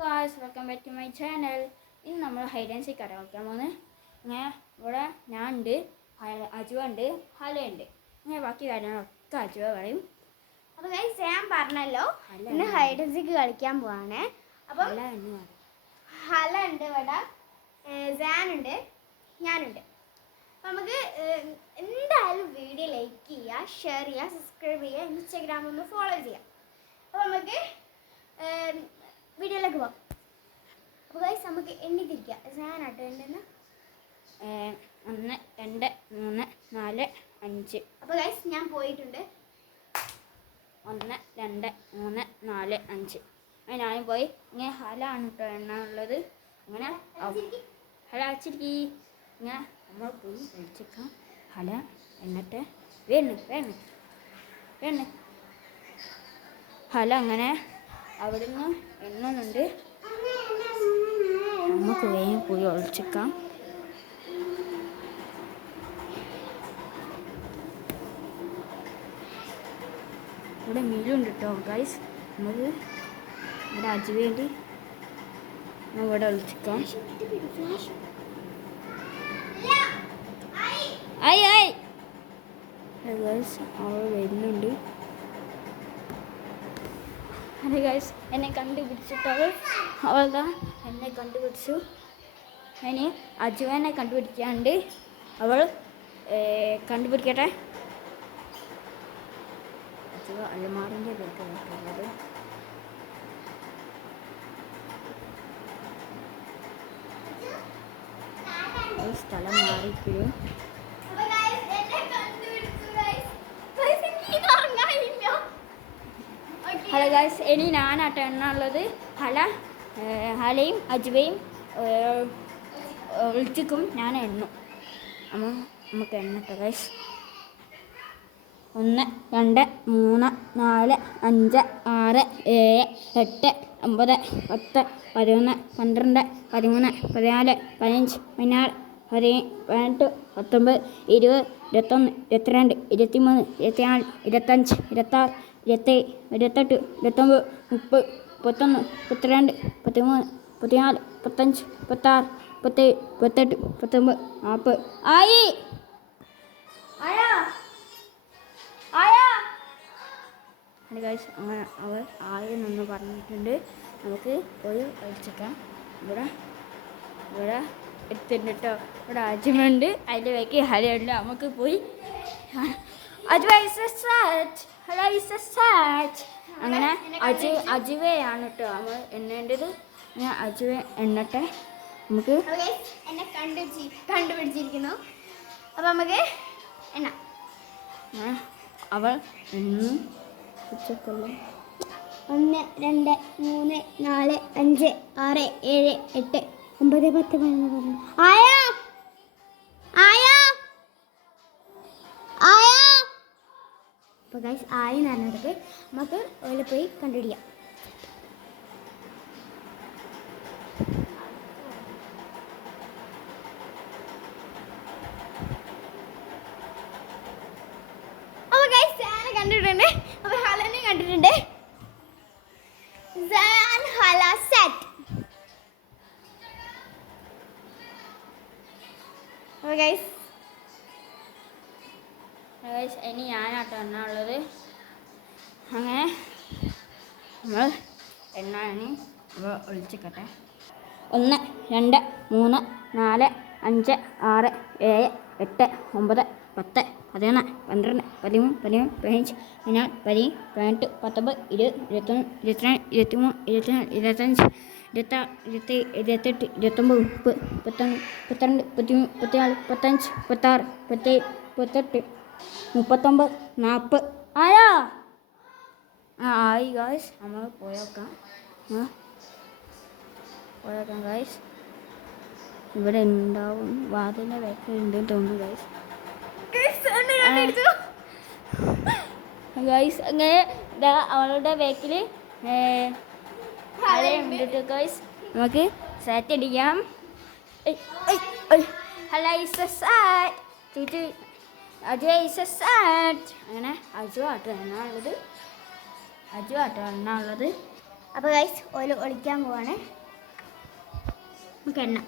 Guys, welcome back to my channel. ഇന്ന് നമ്മൾ hide and seek കളിക്കാൻ പോകുന്നത്. ഇങ്ങനെ ഇവിടെ ഞാൻ ഉണ്ട്, അജുവ ഉണ്ട്, ഹലയുണ്ട്. ഇങ്ങനെ ബാക്കി കാര്യങ്ങളൊക്കെ അജുവ പറയും. അപ്പോൾ ഗൈസ് ഞാൻ പറഞ്ഞല്ലോ ഇന്ന് ഹൈഡ് ആൻഡ് സീക്ക് കളിക്കാൻ പോവാണ്. അപ്പോൾ ഹല ഉണ്ട്, ഇവിടെ സാൻ ഉണ്ട്, ഞാനുണ്ട്. അപ്പോൾ നമുക്ക് എന്തായാലും വീഡിയോ ലൈക്ക് ചെയ്യുക, ഷെയർ ചെയ്യുക, സബ്സ്ക്രൈബ് ചെയ്യുക, ഇൻസ്റ്റാഗ്രാം ഒന്ന് ഫോളോ ചെയ്യുക. അപ്പോൾ നമുക്ക് വീഡിയോയിലേക്ക് പോകാം. അപ്പോൾ ഗൈസ് നമുക്ക് എണ്ണിത്തിരിക്കുക. ഞാനാട്ടോ എണ്ണുന്ന 1 2 3 4 5. അപ്പോൾ ഗൈസ് ഞാൻ പോയിട്ടുണ്ട്. 1 2 3 4 5. അങ്ങനെ ഞാനും പോയി. ഇങ്ങനെ ഹലാണ് കേട്ടോ എണ്ണുള്ളത്. അങ്ങനെ ഹല അച്ചിരിക്കി ഇങ്ങനെ നമ്മൾ പോയി കഴിച്ചേക്കാം. ഹല എന്നിട്ട് വേണ് ഹല അങ്ങനെ അവിടുന്ന് എണ്ണുന്നുണ്ട്. നമുക്ക് വേഗം പോയി ഒളിച്ചേക്കാം. ഇവിടെ മീനുണ്ട് കേട്ടോ ഗൈസ്. നമുക്ക് ഇവിടെ അജുവേണ്ടി ഇവിടെ ഒളിച്ചേക്കാം. ഗൈസ് അവൾ വരുന്നുണ്ട്. അതെ ഗൈസ് എന്നെ കണ്ടുപിടിച്ചിട്ടവൾ അവൾതാ എന്നെ കണ്ടുപിടിച്ചു. അതിന് അജുവനെ കണ്ടുപിടിക്കാണ്ട് അവൾ കണ്ടുപിടിക്കട്ടെ. അജുവ അലമാറിൻ്റെ കേൾക്കുന്നത് സ്ഥലം മാറിപ്പോഴും. ഹലോ ഗൈസ്, ഇനി ഞാനാട്ടോ എണ്ണുള്ളത്. ഹലയും അജുവയും ഒളിച്ചിക്കും ഞാൻ എണ്ണും. അപ്പോൾ നമുക്ക് എണ്ണട്ടെ ഗൈസ്. 1 2 3 4 5 6 7 8 9 10 11 12 13 14 15 16 17 18 19 20 21 22 23 24 25 26 27 28 29 30 31 32 33 34 35 36 37 38 39 40 ആയി. ഗൈസ് അങ്ങനെ അവൾ ആയെന്നൊന്ന് പറഞ്ഞിട്ടുണ്ട്. നമുക്ക് പോയി കഴിച്ചേക്കാം. ഇവിടെ എത്തുന്നുണ്ട് കേട്ടോ. ഇവിടെ അജുമുണ്ട്, അതിൻ്റെ ബാക്കി ഹലയുണ്ട്. നമുക്ക് പോയി അങ്ങനെ അജുവയാണ് കേട്ടോ നമ്മൾ എണ്ണേണ്ടത്. ഞാൻ അജുവ എണ്ണട്ടെ. നമുക്ക് എന്നെ കണ്ടുപിടിച്ചിരിക്കുന്നു. അപ്പം നമുക്ക് എണ്ണ അവൾ എണ്ണും. 1 2 3 4 5 6 7 8 9 10 11 ആയോ. അപ്പോൾ ഗൈസ് ആയി നടന്നിട്ട് നമുക്ക് ഓലെ പോയി കണ്ടുപിടിക്കാം. അപ്പോൾ ഗൈസ് ഞാൻ കണ്ടിട്ടുണ്ട്. അപ്പോൾ ഹലനെ കണ്ടിട്ടുണ്ട്. ഹല സെറ്റ്. അപ്പോൾ ഗൈസ് ഇനി ഞാനാട്ടോ എണ്ണുള്ളത്. അങ്ങനെ നമ്മൾ എണ്ണാണ് ഒളിച്ചിക്കട്ടെ. 1 2 3 4 5 6 7 8 9 10 11 12 13 14 15 16 17 18 19 20 21 22 23 24 25 26 27 28 29 30 31 32 33 34 35 36 37 38 39 40 ആയോ. ആയി ഗായ്സ്. നമ്മൾ പോയേക്കാം ഗായ്സ്. ഇവിടെ ഉണ്ടാവും, വാതിൻ്റെ ബാക്കിൽ ഉണ്ട് തോന്നുന്നു ഗായ്സ്. ഗായ്സ് അങ്ങനെ അവളുടെ ബാക്കിൽ ഉണ്ട് ഗായ്സ്. നമുക്ക് സെറ്റ് അടിക്കാം. അങ്ങനെ അജു ആട്ടോ എണ്ണുള്ളത്. അപ്പോൾ ഗൈസ് ഓയിൽ ഒളിക്കാൻ പോവാണ്. നമുക്ക് എണ്ണ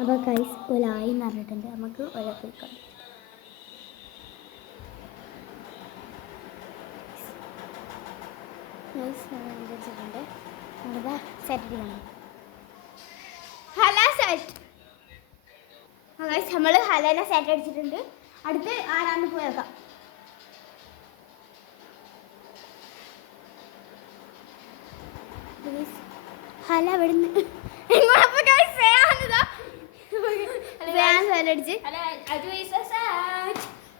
അപ്പോൾ ഗൈസ് ഒലായി എന്ന് പറഞ്ഞിട്ടുണ്ട്. നമുക്ക് ഒല പോയിക്കാം. വെച്ചിട്ടുണ്ട് നമ്മളിതാ സെറ്റ് ചെയ്യണം. ഹല സെറ്റ് ഗൈസ്, നമ്മൾ ഹലേനെ സെറ്റ് അടിച്ചിട്ടുണ്ട്. അടുത്ത് ആരാന്ന് പോയേക്കാം. ഹല ഇവിടുന്ന്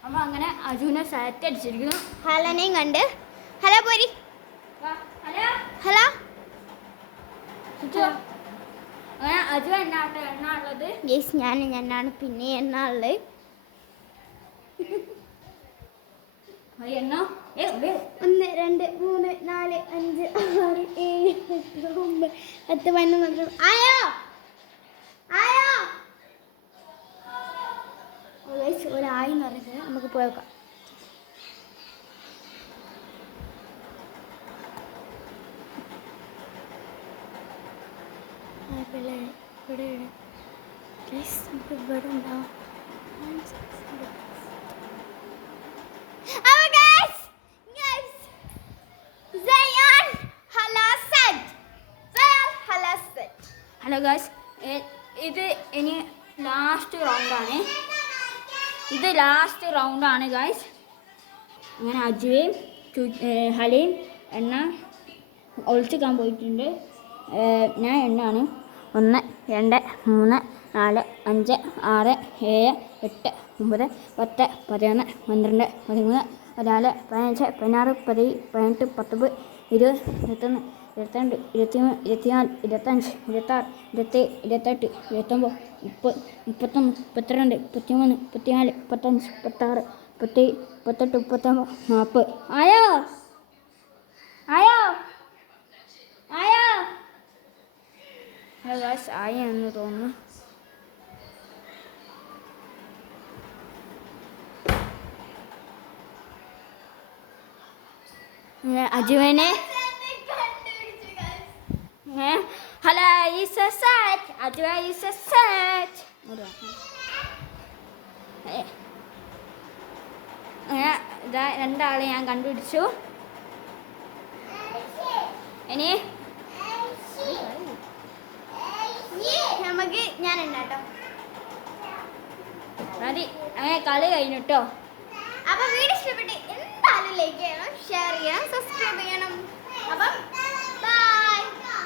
അമ്മ അങ്ങനെ അജുവിനെ സെറ്റ് അടിച്ചിരിക്കുന്നു. ഹലനെയും കണ്ട് ഹല പോരി ഹല അങ്ങനെ അജു എണ്ണ ഉള്ളത്. യെസ്, ഞാനാണ് പിന്നെ എണ്ണ ഉള്ളത്. എണ്ണ 1 2 3 4 5 6 7 8 9 10 11 ആയോ ഒരായി എന്ന് പറഞ്ഞത് നമുക്ക് പോയേക്കാം. ഇവിടെ ഉണ്ടാവും. ഹലോ ഗായ്സ്, ഇത് ഇനി ലാസ്റ്റ് റൗണ്ടാണ്. ഇത് ലാസ്റ്റ് റൗണ്ടാണ് ഗായ്സ്. അങ്ങനെ അജുവേയും ഹലയും എണ്ണ ഒളിച്ചിക്കാൻ പോയിട്ടുണ്ട്. ഞാൻ എണ്ണാണ് 1 2 3 4 5 6 7 8 9 10 11 12 13 14 15 16 17 18 19 20 21 22 23 24 25 26 27 28 29 30 31 32 33 34 35 36 37 38 39 40. ആയോ ഹലോ ഗായ്സ്, ആയെന്ന് തോന്നുന്നു. അജുവിനെ hello is a set. Aju is a set. ഇതാ രണ്ടാളെ ഞാൻ കണ്ടുപിടിച്ചു. ഇനി നമുക്ക് ഞാൻ ഉണ്ടാട്ടോ മതി. അങ്ങനെ കളി കഴിഞ്ഞിട്ടോ. അപ്പൊ